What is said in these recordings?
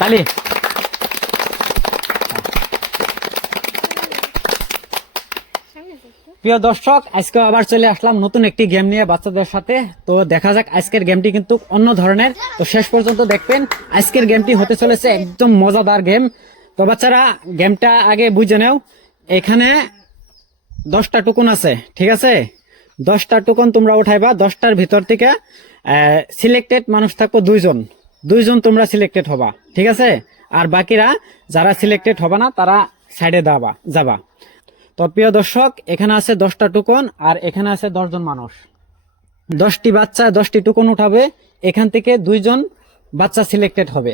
তালি। প্রিয় দর্শক, আজকে আবার চলে আসলাম নতুন একটি গেম নিয়ে বাচ্চাদের সাথে। তো দেখা যাক আজকের গেমটি কিন্তু অন্য ধরনের, তো শেষ পর্যন্ত দেখবেন। আজকের গেমটি হতে চলেছে একদম মজাদার গেম। তো বাচ্চারা গেমটা আগে বুঝে নাও। এখানে 10টা টোকন আছে, ঠিক আছে? 10টা টোকন তোমরা উঠাইবা। 10টার ভিতর থেকে সিলেক্টেড মানুষ থাকবো দুইজন তোমরা সিলেক্টেড হবা, ঠিক আছে? আর বাকিরা যারা সিলেক্টেড হবে না তারা সাইডে যাবা। তো প্রিয় দর্শক, এখানে আছে 10টা টোকন আর এখানে আছে 10 জন মানুষ। 10টি বাচ্চা 10টি টোকন উঠাবে। এখান থেকে 2 জন বাচ্চা সিলেক্টেড হবে।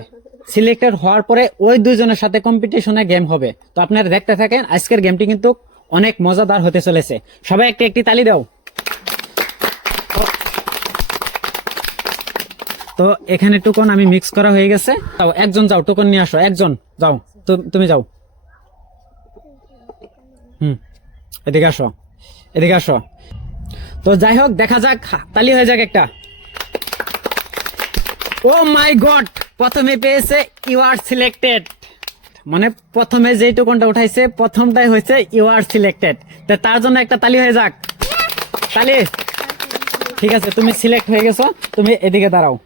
সিলেক্টেড হওয়ার পরে ওই 2 জনের সাথে কম্পিটিশনে গেম হবে। তো আপনারা দেখতে থাকেন, আজকের গেমটি কিন্তু অনেক মজাদার হতে চলেছে। সবাই একটি তালি দাও। তো এখানে টোকন আমি মিক্স করা হয়ে গেছে। একজন যাও, টোকন নিয়ে আসো। একজন যাও, তুমি যাও। এদিকে আসো। তো যাই হোক, দেখা যাক, তালি হয়ে যাক একটা। ও মাই গড, প্রথমে পেয়েছে ইউ আর সিলেক্টেড। মানে প্রথমে যে টোকনটা উঠাইছে প্রথমটাই হয়েছে ইউ আর সিলেক্টেড। তো তার জন্য একটা তালি হয়ে যাক। তালি। ঠিক আছে, তুমি সিলেক্ট হয়ে গেছো, তুমি এদিকে দাঁড়াও।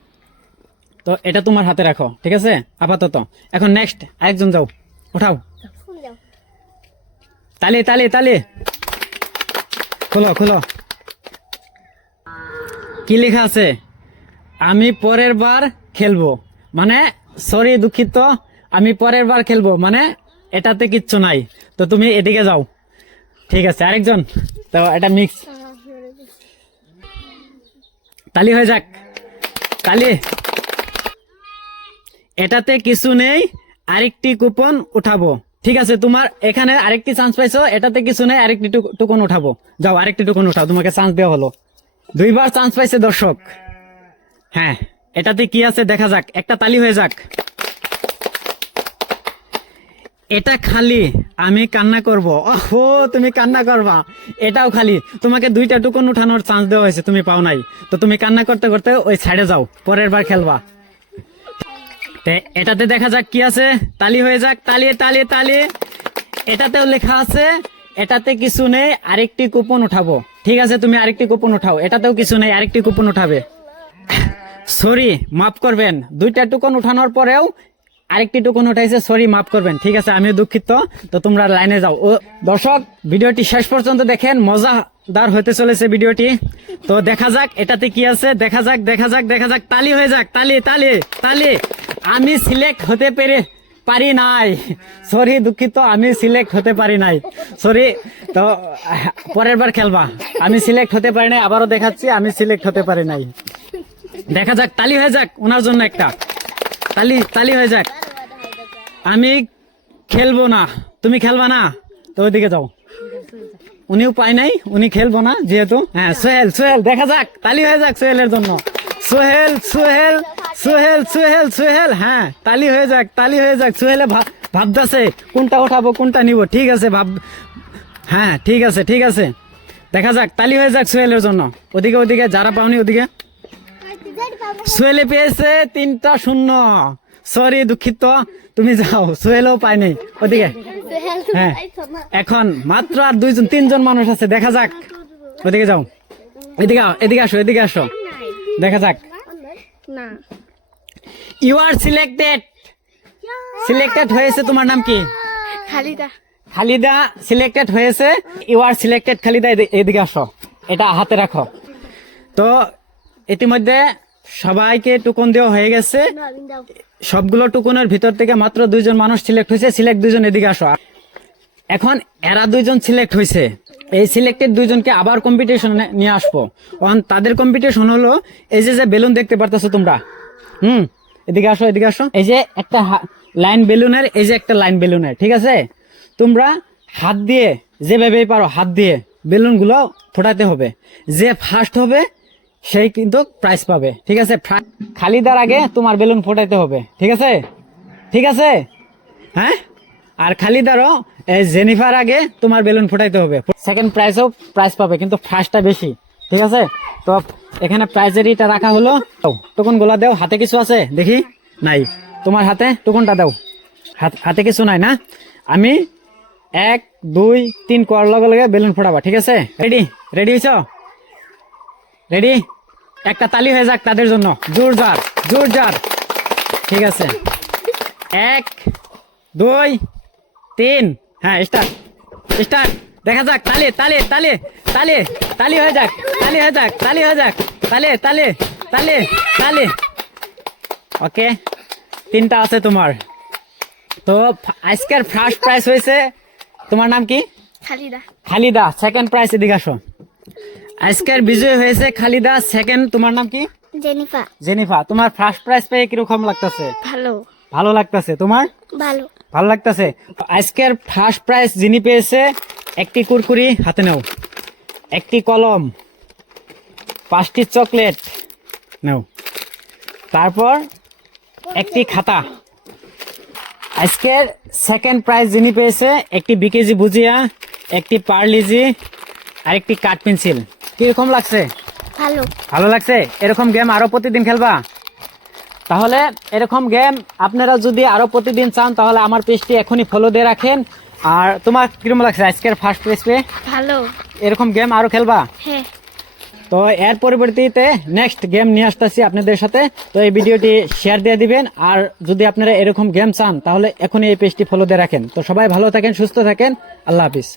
তো এটা তোমার হাতে রাখো, ঠিক আছে আপাতত। এখন নেক্সট আরেকজন যাও, উঠাও। তালি। খোলো। কি লেখা আছে? আমি পরের বার খেলবো। মানে সরি, দুঃখিত, আমি পরের বার খেলবো, মানে এটাতে কিচ্ছু নাই। তো তুমি এদিকে যাও, ঠিক আছে? আরেকজন। তো এটা মিক্স। তালি হয়ে যাক। তালি। এটাতে কিছু নেই, আরেকটি কুপন উঠাবো, ঠিক আছে? তোমার এখানে আরেকটি চান্স পাইছো, এটাতে কিছু নেই, আরেকটি টোকন উঠাবো। যাও, আরেকটি টোকন উঠাও, তোমাকে চান্স দেওয়া হলো। 2বার চান্স পাইছে দর্শক। হ্যাঁ, এটাতে কি আছে দেখা যাক। একটা তালি হয়ে যাক। এটা খালি, আমি কান্না করব। ওহো, তুমি কান্না করবা। এটাও খালি, তোমাকে 2টা টোকন উঠানোর চান্স দেওয়া হয়েছে, তুমি পাও নাই। তো তুমি কান্না করতে করতে ওই সাইডে যাও, পরের বার খেলবা। এটাতে দেখা যাক কি আছে। তালি হয়ে যাক। তালি। এটাতেও লেখা আছে এটাতে কিছু নেই, আরেকটি কুপন উঠাবো, ঠিক আছে? তুমি আরেকটি কুপন উঠাও। এটাতেও কিছু নেই, আরেকটি কুপন উঠাবে। সরি, মাফ করবেন। 2টা টোকন উঠানোর পরেও আরেকটি টোকন উঠাইছে, সরি, মাফ করবেন, ঠিক আছে? আমি দুঃখিত। তো তোমরা লাইনে যাও। ও দর্শক, ভিডিওটি শেষ পর্যন্ত দেখেন, মজাদার হতে চলেছে ভিডিওটি। তো দেখা যাক এটাতে কি আছে। দেখা যাক। তালি হয়ে যাক। তালি। আমি সিলেক্ট হতে পারি নাই। সরি, দুঃখিত, আমি সিলেক্ট হতে পারি নাই। সরি। তো পরের বার খেলবা। আমি সিলেক্ট হতে পারি নাই, আবারও দেখাচ্ছি, আমি সিলেক্ট হতে পারি নাই। দেখা যাক, তালি হয়ে যাক ওনার জন্য একটা। তালি হয়ে যাক। আমি খেলবো না। তুমি খেলবা না? তো ওইদিকে যাও। উনিও পায় নাই, উনি খেলবো না যেহেতু। হ্যাঁ, সোহেল। দেখা যাক, তালি হয়ে যাক সোহেলের জন্য। সোহেল। হ্যাঁ, তালি হয়ে যাক। সোহেলে ভাবতেছে কোনটা উঠাবো, কোনটা নিব। ঠিক আছে, হ্যাঁ, ঠিক আছে। দেখা যাক, তালি হয়ে যাক সোহেলের জন্য। ওদিকে যারা পাওনি ওদিকে। সোহেলে পেয়েছে 3টা 0। সরি, দুঃখিত, তুমি যাও। সোহেলও পায় নাই ওদিকে। হ্যাঁ, এখন মাত্র আর 3জন মানুষ আছে। দেখা যাক, ওদিকে যাও। এদিকে আসো। দেখা যাক। ইউ আর সিলেক্টেড হয়েছে। তোমার নাম কি? খালিদা সিলেক্টেড হয়েছে। You are selected Khalida. এদিকে আসো, এটা হাতে রাখো। তো ইতিমধ্যে সবাইকে টোকন দেওয়া হয়ে গেছে। সবগুলো টোকনের ভিতর থেকে মাত্র 2 জন মানুষ সিলেক্ট হয়েছে। 2 জন এদিকে আসো। এখন এরা 2 জন সিলেক্ট হয়েছে। এই সিলেক্টেড 2 জনকে আবার কম্পিটিশনে নিয়ে আসবো। তাদের কম্পিটিশন হলো এই যে বেলুন দেখতে পারতেছো তোমরা। এদিকে আসো। এই যে একটা লাইন বেলুনের, এই যে একটা লাইন বেলুনের, ঠিক আছে? তোমরা হাত দিয়ে যেভাবেই পারো হাত দিয়ে বেলুন গুলো ফোটাতে হবে। যে ফার্স্ট হবে সেই কিন্তু প্রাইজ পাবে, ঠিক আছে? খালিদার আগে তোমার বেলুন ফোটাইতে হবে, ঠিক আছে? হ্যাঁ, আর খালিদারও জেনিফার আগে তোমার বেলুন ফোটাইতে হবে। সেকেন্ড প্রাইজ পাবে, কিন্তু ফার্স্টটা বেশি, ঠিক আছে? তো এখানে প্রাইজের ইটা রাখা হলো। টোকন গোলা দেও। হাতে কিছু আছে দেখি? নাই। তোমার হাতে টুকুনটা দাও। হাতে কিছু নাই না? আমি 1 2 3 করার লগে লগে বেলুন ফোটাবা, ঠিক আছে? রেডি? রেডি হইছো? রেডি? একটা তালি হয়ে যাক তাদের জন্য, জোরদার জোরদার। ঠিক আছে, 1 2 3, হ্যাঁ স্টার্ট স্টার্ট। দেখা যাক, তালি তালি তালি তালি তালি হয়ে যাক, তালি হয়ে যাক, তালি হয়ে যাক, তালি তালি তালি তালি। ওকে, 3টা আছে তোমার। তো আজকের ফার্স্ট প্রাইজ হয়েছে, তোমার নাম কি? খালিদা। খালিদা। সেকেন্ড প্রাইজ, এদিকে আসো। আজকের বিজয় হয়েছে খালিদা। সেকেন্ড, তোমার নাম কি? জেনিফা। জেনিফা। তোমার ফার্স্ট প্রাইজ পেয়ে কিরকম লাগতেছে? ভালো। ভালো লাগতেছে। তোমার? ভালো। ভালো লাগতেছে। আজকের ফার্স্ট প্রাইজ যিনি পেয়েছে, একটি কুরকুরি হাতে নাও, একটি কলম, 5টি চকলেট নাও, তারপর একটি খাতা। আজকের সেকেন্ড প্রাইজ যিনি পেয়েছে, একটি বিকেজি ভুজিয়া, একটি পার্লিজি আর একটি কাঠ পেন্সিল। কিরকম লাগছে? ভালো। ভালো লাগছে। এরকম গেম আরো প্রতিদিন খেলবা? তাহলে এরকম গেম আপনারা যদি আরো প্রতিদিন চান, তাহলে আমার পেজটি এখনই ফলো দিয়ে রাখেন। আর তোমার কিরকম লাগছে আজকের ফার্স্ট প্রাইজ পেয়ে? ভালো। এরকম গেম আরো খেলবা? হ্যাঁ। তো এর পরবর্তীতে নেক্সট গেম নিয়ে আসতেছি আপনাদের সাথে। তো এই ভিডিওটি শেয়ার দিয়ে দিবেন। আর যদি আপনারা এরকম গেম চান, তাহলে এখনই এই পেজটি ফলো দিয়ে রাখেন। তো সবাই ভালো থাকেন, সুস্থ থাকেন। আল্লাহ হাফিজ।